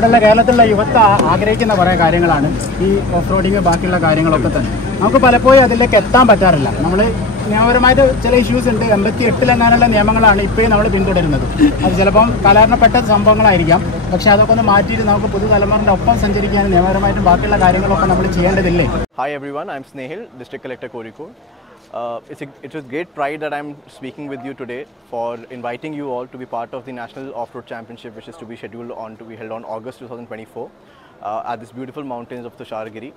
ഇവിടെയുള്ള കേരളത്തിലുള്ള യുവത്വ ആഗ്രഹിക്കുന്ന കുറേ കാര്യങ്ങളാണ് ഈ ഓഫ് റോഡിങ് ബാക്കിയുള്ള കാര്യങ്ങളൊക്കെ തന്നെ. നമുക്ക് പലപ്പോഴും അതിലേക്ക് എത്താൻ പറ്റാറില്ല. നമ്മൾ നിയമപരമായിട്ട് ചില ഇഷ്യൂസ് ഉണ്ട്. 88 നിയമങ്ങളാണ് ഇപ്പോഴും നമ്മൾ പിന്തുടരുന്നത്. അത് ചിലപ്പം കാലഹരണപ്പെട്ട സംഭവങ്ങളായിരിക്കാം. പക്ഷേ അതൊക്കെ ഒന്ന് മാറ്റിയിട്ട് നമുക്ക് പുതുതലമുറയുടെ ഒപ്പം സഞ്ചരിക്കാൻ നിയമപരമായിട്ടും ബാക്കിയുള്ള കാര്യങ്ങളൊക്കെ നമ്മൾ ചെയ്യേണ്ടതില്ലേ? Hi everyone, I'm Snehil, District Collector Kozhikode. It's with great pride that I'm speaking with you today for inviting you all to be part of the National Off-Road Championship, which is to be scheduled to be held on August 2024 at this beautiful mountains of Tushargiri.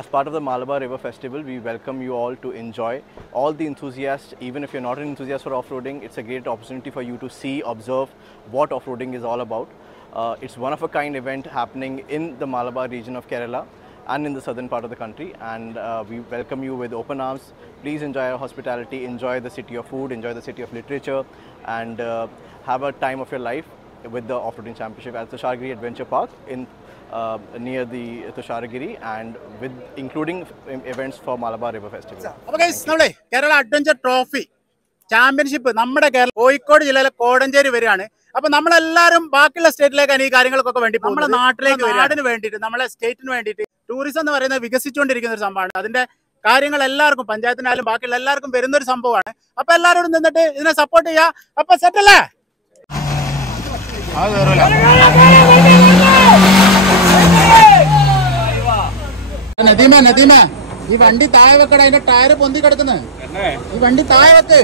As part of the Malabar River Festival, we welcome you all to enjoy. All the enthusiasts, even if you're not an enthusiast for off-roading, it's a great opportunity for you to see, observe what off-roading is all about. It's one of a kind event happening in the Malabar region of Kerala and in the southern part of the country, and we welcome you with open arms. Please enjoy our hospitality, enjoy the city of food, enjoy the city of literature, and have a time of your life with the off-roading championship at Tushargiri Adventure Park in near the Tushargiri, and with including events for Malabar River Festival. അപ്പോൾ guys, നമ്മളെ Kerala adventure trophy championship നമ്മുടെ കോഴിക്കോട് ജില്ലയിലെ കോടഞ്ചേരി വരികയാണ്. അപ്പൊ നമ്മളെല്ലാവരും ബാക്കിയുള്ള സ്റ്റേറ്റിലേക്കാണ് ഈ കാര്യങ്ങൾക്കൊക്കെ വേണ്ടി നമ്മുടെ നാട്ടിലേക്ക് നാടിന് വേണ്ടിയിട്ട്, നമ്മളെ സ്റ്റേറ്റിന് വേണ്ടിയിട്ട് ടൂറിസം എന്ന് പറയുന്നത് വികസിച്ചുകൊണ്ടിരിക്കുന്ന ഒരു സംഭവമാണ്. അതിന്റെ കാര്യങ്ങൾ എല്ലാവർക്കും, പഞ്ചായത്തിനായാലും ബാക്കിയുള്ള എല്ലാവർക്കും വരുന്ന ഒരു സംഭവമാണ്. അപ്പൊ എല്ലാവരോടും നിന്നിട്ട് ഇതിനെ സപ്പോർട്ട് ചെയ്യാ. അപ്പൊ സെറ്റല്ലേ? നദീമ ഈ വണ്ടി താഴെ വെക്കട, അതിന്റെ ടയർ പൊന്തി കിടക്കുന്നത്. ഈ വണ്ടി താഴെ വെക്ക്,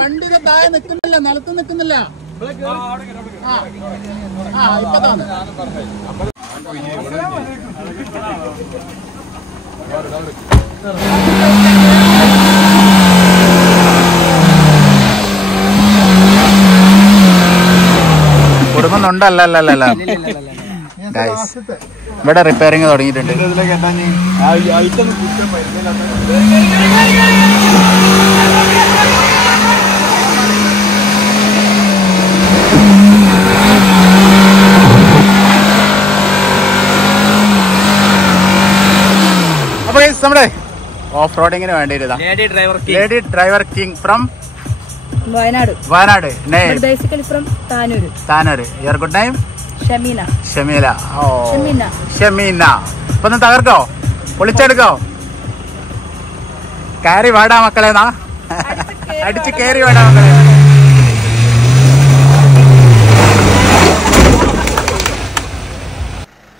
വണ്ടിയുടെ താഴെ നിൽക്കുന്നില്ല, നിലത്ത് നിൽക്കുന്നില്ല. ഇപ്പൊ തന്നെ കൊടുക്കുന്നുണ്ടല്ല. ഇവിടെ റിപ്പയറിങ് തുടങ്ങിയിട്ടുണ്ട്. അപ്പൊ നമ്മുടെ ഓഫ് റോഡിങ്ങിന് വേണ്ടിയിട്ടാ lady driver king from Wayanad. basically from Tanur. Your good name? Shameela. ഇപ്പൊ ഒന്ന് തകർക്കോ, പൊളിച്ചെടുക്കോ. കയറി വാടാ മക്കളെന്നാ, അടിച്ച് കയറി വാടാ മക്കളെ.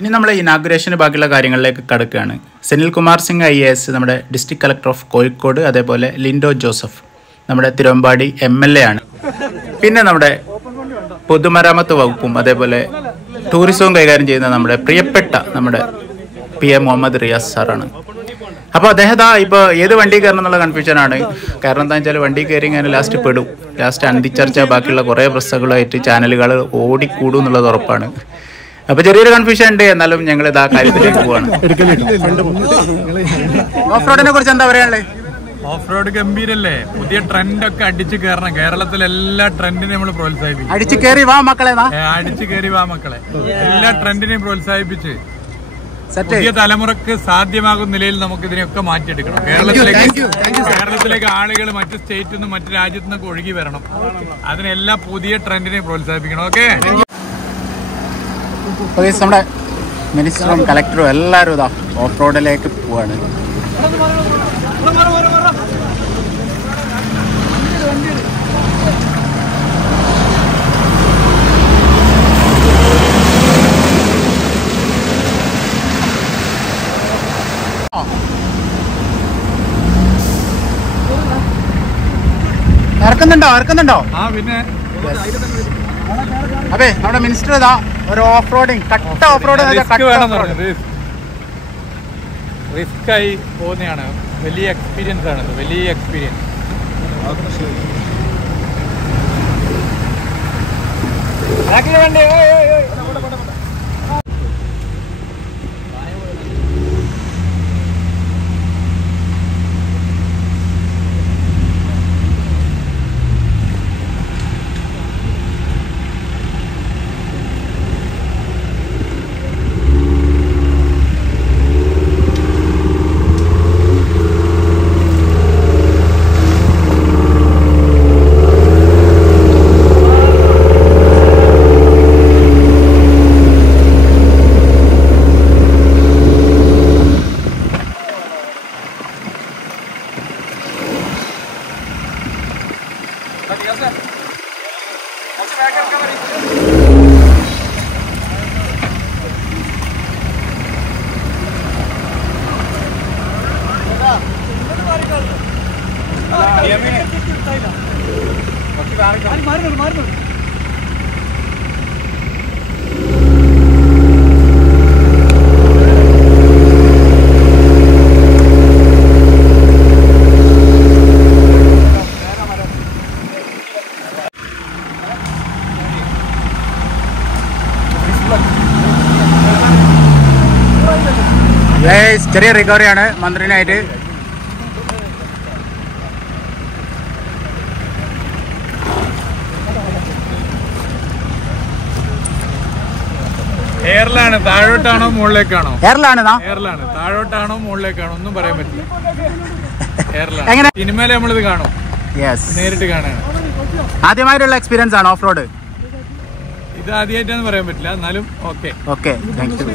ഇനി നമ്മൾ ഇനാഗുറേഷന് ബാക്കിയുള്ള കാര്യങ്ങളിലേക്ക് കടക്കുകയാണ്. സെനിൽകുമാർ സിംഗ് IAS നമ്മുടെ ഡിസ്ട്രിക്ട് കളക്ടർ ഓഫ് കോഴിക്കോട്, അതേപോലെ ലിൻഡോ ജോസഫ് നമ്മുടെ തിരുവമ്പാടി MLA ആണ്. പിന്നെ നമ്മുടെ പൊതുമരാമത്ത് വകുപ്പും അതേപോലെ ടൂറിസവും കൈകാര്യം ചെയ്യുന്ന നമ്മുടെ പ്രിയപ്പെട്ട നമ്മുടെ PM മുഹമ്മദ് റിയാസ് സാറാണ്. അപ്പോൾ അദ്ദേഹം ഇപ്പോൾ ഏത് വണ്ടി കയറണം എന്നുള്ള കൺഫ്യൂഷനാണ്. കാരണം എന്താ വെച്ചാൽ വണ്ടി കയറി ഇങ്ങനെ ലാസ്റ്റ് പെടും. ലാസ്റ്റ് അന്തിച്ചർച്ച ബാക്കിയുള്ള കുറേ പ്രസ്സുകളായിട്ട് ചാനലുകൾ ഓടിക്കൂടും എന്നുള്ളത് ഉറപ്പാണ്. അപ്പോൾ ചെറിയൊരു കൺഫ്യൂഷൻ ഉണ്ട്. എന്നാലും ഞങ്ങൾ ഇതാ കാര്യത്തിലേക്ക് പോവാണ്. ഓഫ് റോഡിനെ കുറിച്ച് എന്താ പറയാനുള്ളത്? ഓഫ് റോഡ് ഗംഭീരല്ലേ? പുതിയ ട്രെൻഡൊക്കെ അടിച്ചു കയറണം. കേരളത്തിലെ എല്ലാ ട്രെൻഡിനെയും നമ്മൾ പ്രോത്സാഹിപ്പിക്കും. അടിച്ചു കയറി വാ മക്കളെ, എല്ലാ ട്രെൻഡിനെയും പ്രോത്സാഹിപ്പിച്ച് പുതിയ തലമുറക്ക് സാധ്യമാകുന്ന നിലയിൽ നമുക്ക് ഇതിനെയൊക്കെ മാറ്റിയെടുക്കണം. കേരളത്തിലേക്ക് ആളുകൾ മറ്റു സ്റ്റേറ്റിൽ നിന്നും മറ്റു രാജ്യത്തു നിന്നൊക്കെ ഒഴുകി വരണം. അതിനെല്ലാ പുതിയ ട്രെൻഡിനെയും പ്രോത്സാഹിപ്പിക്കണം. ഓക്കെ, നമ്മുടെ മിനിസ്റ്ററും കളക്ടറും എല്ലാവരും ഇതാ ഓഫ് റോഡിലേക്ക് പോവാണ്. ഇറക്കുന്നുണ്ടോ? പിന്നെ അതെ, നമ്മുടെ മിനിസ്റ്റർ ഇതാ ഒരു ഓഫ് റോഡിങ്, കട്ട ഓഫ് റോഡ്. റിസ്ക് ആയി പോകുന്നതാണ്. വലിയ എക്സ്പീരിയൻസ് ആണ്, വലിയ എക്സ്പീരിയൻസ്. ചെറിയ റിക്കവറിയാണ് മന്ത്രിനായിട്ട്. എയറിലാണ്, താഴോട്ടാണോ മുകളിലേക്കാണോ? എയറിലാണ്. എയറിലാണ്, താഴോട്ടാണോ മുകളിലേക്കാണോ ഒന്നും പറയാൻ പറ്റില്ല. എയറിലാണ്. സിനിമയില് നമ്മളിത് കാണും, നേരിട്ട് കാണാണ്. ആദ്യമായിട്ടുള്ള എക്സ്പീരിയൻസ് ആണ് ഓഫ് റോഡ്? ഇത് ആദ്യമായിട്ടാന്ന് പറയാൻ പറ്റില്ല, എന്നാലും ഓക്കെ. Thank you.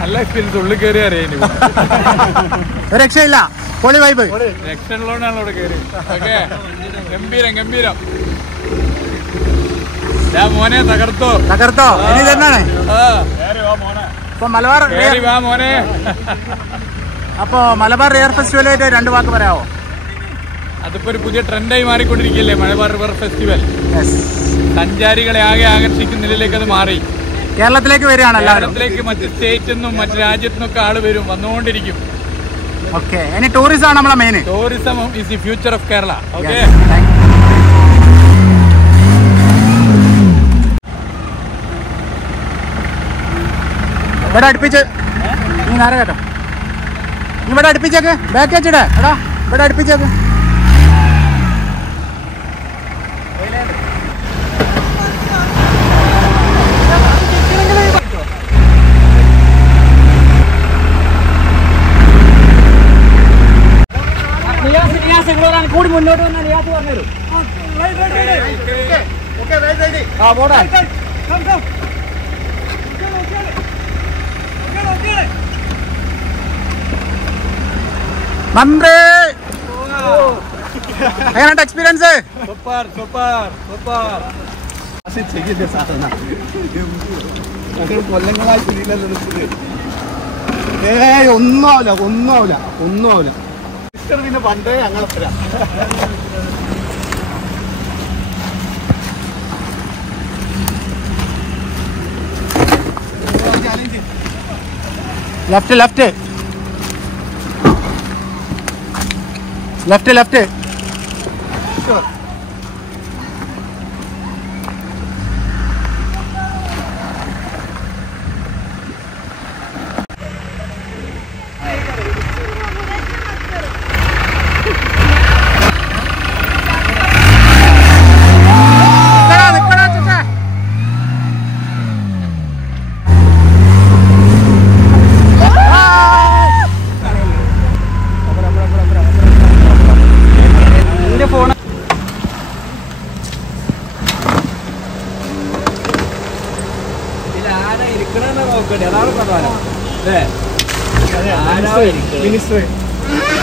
നല്ല എക്സ്പീരിയൻസ്. ഉള്ളിൽ കയറി അറിയാൻ രക്ഷയില്ല. പൊളി വൈബ്. രക്ഷയുള്ളതുകൊണ്ടാണ് അവിടെ കയറി. ഓക്കെ, ഗംഭീരം. മോനെ തകർത്തോ. ഇനി തന്നെയാണ്. അപ്പൊ മലബാർ മോനെ. അപ്പൊ മലബാർ എയർ ഫെസ്റ്റിവലായിട്ട് 2 വാക്ക് പറയാമോ? അതിപ്പോ ഒരു പുതിയ ട്രെൻഡായി മാറിക്കൊണ്ടിരിക്കുകയല്ലേ മലബാർ റിവർ ഫെസ്റ്റിവൽ. സഞ്ചാരികളെ ആകെ ആകർഷിക്കുന്ന നിലയിലേക്ക് അത് മാറി. കേരളത്തിലേക്ക് വരികയാണ്. കേരളത്തിലേക്ക് മറ്റ് സ്റ്റേറ്റിൽ നിന്നും മറ്റ് രാജ്യത്തു നിന്നൊക്കെ ആള് വരും, വന്നുകൊണ്ടിരിക്കും. ഓക്കെ, ഇനി ടൂറിസം ആണ് നമ്മളെ main. Tourism is the future of Kerala. Okay, ഇവിടെ അടുപ്പിച്ച് നീ നേരെ കേട്ടോ. ഇവിടെ അടുപ്പിച്ചേക്ക്, ബാക്ക് വെച്ചിടേ. എടാ ഇവിടെ അടുപ്പിച്ചേക്ക്. കൂടി മുന്നോട്ട് വന്നാൽ നിയാസ് പറഞ്ഞുതരും. മന്ത്രി എങ്ങനെയുണ്ട് എക്സ്പീരിയൻസ്? സൂപ്പർ. കൊല്ലങ്ങളായി ഒന്നും ആവില്ല. പിന്നെ പണ്ടേ ഞങ്ങളെത്ര ലെഫ്റ്റ്.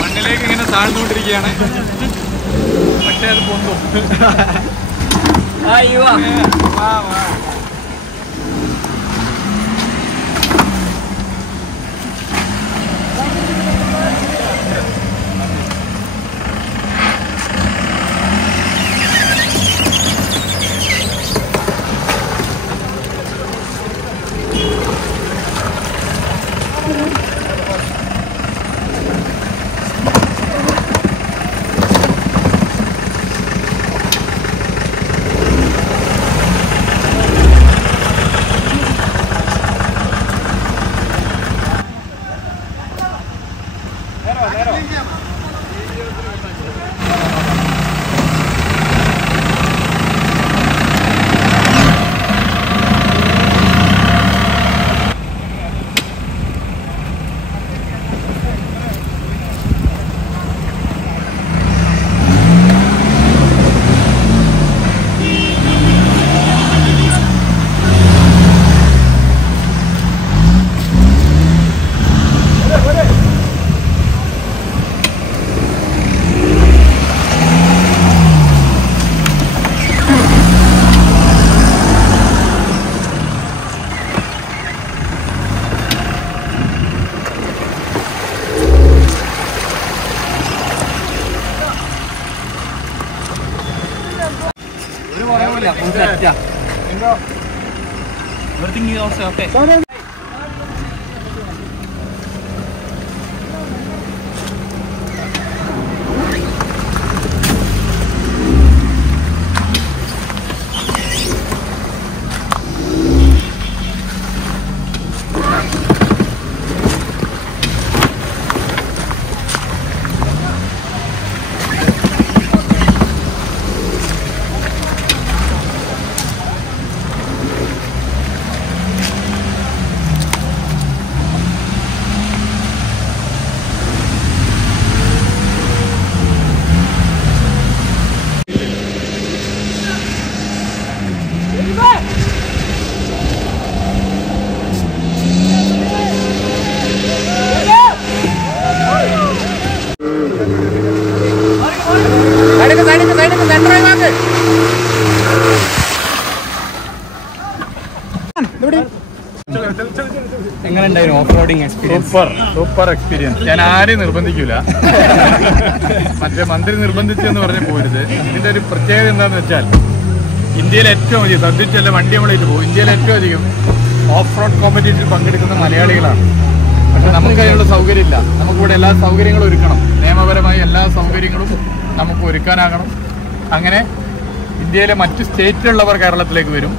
മണ്ണിലേക്ക് ഇങ്ങനെ താഴ്ന്നുകൊണ്ടിരിക്കുകയാണ്, പക്ഷെ അത് പൊന്തും. Everything is also okay. എങ്ങനെയുണ്ടായിരുന്നു off roading experience? Super experience. ഞാൻ ആരെയും നിർബന്ധിക്കൂല, മറ്റേ മന്ത്രി നിർബന്ധിച്ചെന്ന് പറഞ്ഞ് പോരുത്. ഇതിന്റെ ഒരു പ്രത്യേകത എന്താണെന്ന് വെച്ചാൽ ഇന്ത്യയിലെ ഏറ്റവും അധികം ശ്രദ്ധിച്ചല്ല വണ്ടി നമ്മളായിട്ട് പോകും. ഇന്ത്യയിലെ ഏറ്റവും അധികം ഓഫ് റോഡ് കോമ്പറ്റീഷനിൽ പങ്കെടുക്കുന്ന മലയാളികളാണ്. പക്ഷെ നമുക്ക് അതിനുള്ള സൗകര്യമില്ല. നമുക്കിവിടെ എല്ലാ സൗകര്യങ്ങളും ഒരുക്കണം. നിയമപരമായി എല്ലാ സൗകര്യങ്ങളും നമുക്ക് ഒരുക്കാനാകണം. അങ്ങനെ ഇന്ത്യയിലെ മറ്റ് സ്റ്റേറ്റിലുള്ളവർ കേരളത്തിലേക്ക് വരും,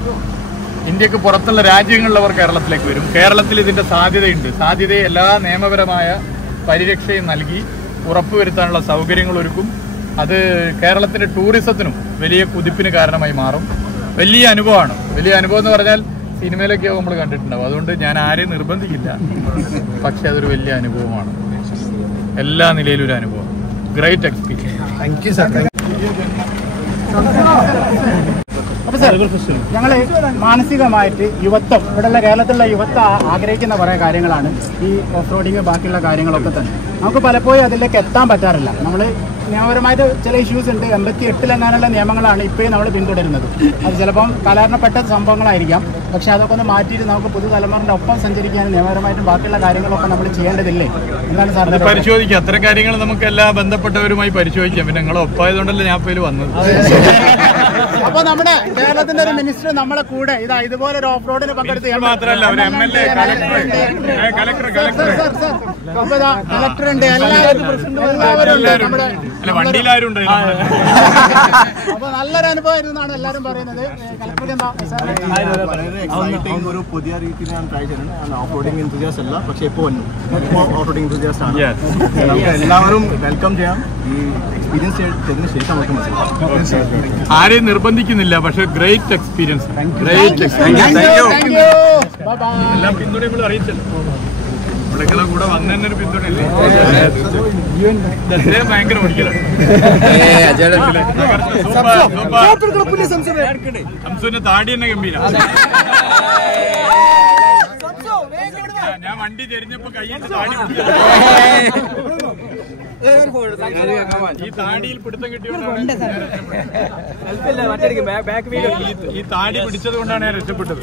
ഇന്ത്യക്ക് പുറത്തുള്ള രാജ്യങ്ങളിലുള്ളവർ കേരളത്തിലേക്ക് വരും. കേരളത്തിൽ ഇതിന്റെ സാധ്യതയുണ്ട്. സാധ്യതയെ എല്ലാ നിയമപരമായ പരിരക്ഷയും നൽകി ഉറപ്പുവരുത്താനുള്ള സൗകര്യങ്ങൾ ഒരുക്കും. അത് കേരളത്തിന്റെ ടൂറിസത്തിനും വലിയ കുതിപ്പിന് കാരണമായി മാറും. വലിയ അനുഭവമാണ്. വലിയ അനുഭവം എന്ന് പറഞ്ഞാൽ സിനിമയിലൊക്കെ നമ്മൾ കണ്ടിട്ടുണ്ടാവും. അതുകൊണ്ട് ഞാൻ ആരെയും നിർബന്ധിക്കില്ല, പക്ഷെ അതൊരു വലിയ അനുഭവമാണ്. എല്ലാ നിലയിലും ഒരു അനുഭവം. Great experience. Thank you sir. അപ്പൊ സാർ, ഞങ്ങൾ മാനസികമായിട്ട് യുവത്വം, ഇവിടെയുള്ള കേരളത്തിലുള്ള യുവത്വം ആഗ്രഹിക്കുന്ന കുറേ കാര്യങ്ങളാണ് ഈ ഓഫ് റോഡിങ്, ബാക്കിയുള്ള കാര്യങ്ങളൊക്കെ തന്നെ. നമുക്ക് പലപ്പോഴും അതിലേക്ക് എത്താൻ പറ്റാറില്ല. നമ്മൾ നിയമപരമായിട്ട് ചില ഇഷ്യൂസ് ഉണ്ട്. 88-ലെങ്ങാനുള്ള നിയമങ്ങളാണ് ഇപ്പോഴും നമ്മൾ പിന്തുടരുന്നത്. അത് ചിലപ്പം കാലഹരണപ്പെട്ട സംഭവങ്ങളായിരിക്കാം. പക്ഷെ അതൊക്കെ ഒന്ന് മാറ്റിയിട്ട് നമുക്ക് പുതുതലമുറയുടെ ഒപ്പം സഞ്ചരിക്കാൻ നിയമപരമായിട്ടും ബാക്കിയുള്ള കാര്യങ്ങളൊക്കെ നമ്മൾ ചെയ്യേണ്ടതില്ലേ? എന്താണ് സാർ? പരിശോധിക്കാം. അത്തരം കാര്യങ്ങൾ നമുക്ക് എല്ലാ ബന്ധപ്പെട്ടവരുമായി പരിശോധിക്കാം. പിന്നെ നിങ്ങൾ ഒപ്പായതുകൊണ്ടല്ലേ ഞാൻ ഇപ്പോൾ വന്നത്. അപ്പൊ നമ്മുടെ കേരളത്തിന്റെ ഒരു മിനിസ്റ്റർ നമ്മളെ കൂടെ ഇതുപോലെ ഒരു ഓഫ് റോഡിന് പങ്കെടുത്ത് മാത്രമല്ല, ഒരു MLA, കളക്ടർ ഉണ്ട്, എല്ലാവരും ഉണ്ട്. നമ്മുടെ വണ്ടിയിലാരും. അപ്പൊ നല്ലൊരു അനുഭവം എന്നാണ് എല്ലാവരും പറയുന്നത്. കളക്ടർക്ക് എന്താ വളരെ എക്സൈറ്റിംഗ് ഒരു പുതിയ രീതിയിൽ ഞാൻ ട്രൈ ചെയ്യുന്നുണ്ട്. ഓഫ് റോഡിംഗ് എൻതൂസിയാസ്റ്റ് അല്ല, പക്ഷെ ഇപ്പോൾ ഓഫ് റോഡിംഗ് എൻതൂസിയാസ്റ്റ് ആണ്. നമുക്ക് എല്ലാവരും വെൽക്കം ചെയ്യാം. ഈ എക്സ്പീരിയൻസ് ചെയ്തതിന് ശേഷം നമുക്ക് മനസ്സിലാക്കാം. ആരെയും നിർബന്ധിക്കുന്നില്ല, പക്ഷെ ഗ്രേറ്റ് എക്സ്പീരിയൻസ്. Great experience. എല്ലാം പിന്തുണ നമ്മൾ അറിയിച്ചല്ലോ. നമ്മളൊക്കെ കൂടെ വന്നതന്നെ ഒരു പിന്തുണയില്ലേ? ഭയങ്കര ഓടിക്കലാണ്. ഹംസുവിന്റെ താടി തന്നെ ഗംഭീര. ഞാൻ വണ്ടി തിരിഞ്ഞപ്പോ കൈയിട്ട് താടി ഈ താടിയിൽ പിടുത്തം കിട്ടിയോണ്ടാണ്, ഈ താടി പിടിച്ചത് കൊണ്ടാണ് ഞാൻ രക്ഷപ്പെട്ടത്.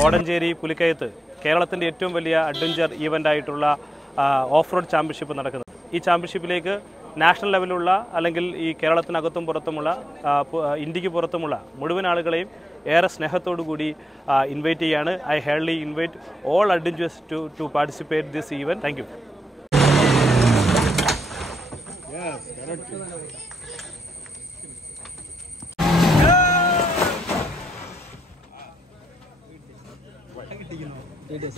കോടഞ്ചേരി പുലിക്കയത്ത് കേരളത്തിൻ്റെ ഏറ്റവും വലിയ അഡ്വഞ്ചർ ഈവൻ്റ് ആയിട്ടുള്ള ഓഫ് റോഡ് ചാമ്പ്യൻഷിപ്പ് നടക്കുന്നത്. ഈ ചാമ്പ്യൻഷിപ്പിലേക്ക് നാഷണൽ ലെവലിലുള്ള അല്ലെങ്കിൽ ഈ കേരളത്തിനകത്തും പുറത്തുമുള്ള ഇന്ത്യക്ക് പുറത്തുമുള്ള മുഴുവൻ ആളുകളെയും ഏറെ സ്നേഹത്തോടു കൂടി ഇൻവൈറ്റ് ചെയ്യാണ്. ഐ ഹേർലി invite all adventures to participate this event. Thank you. It is